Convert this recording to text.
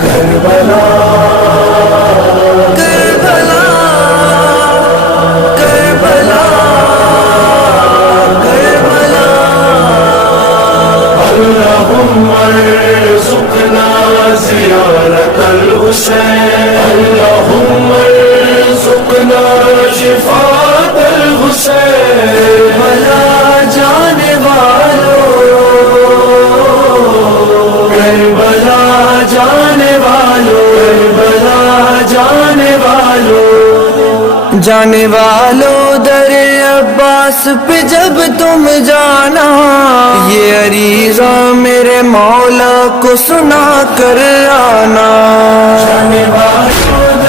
کربلا کربلا کربلا کربلا اللہم ارزقنا زیارت الحسین اللہم ارزقنا شفاعت الحسین بلا جانے والوں کربلا جانے والوں کربلا جانے والوں جانے والوں در عباس پہ جب تم جانا یہ عریضہ میرے مولا کو سنا کر آنا جانے والوں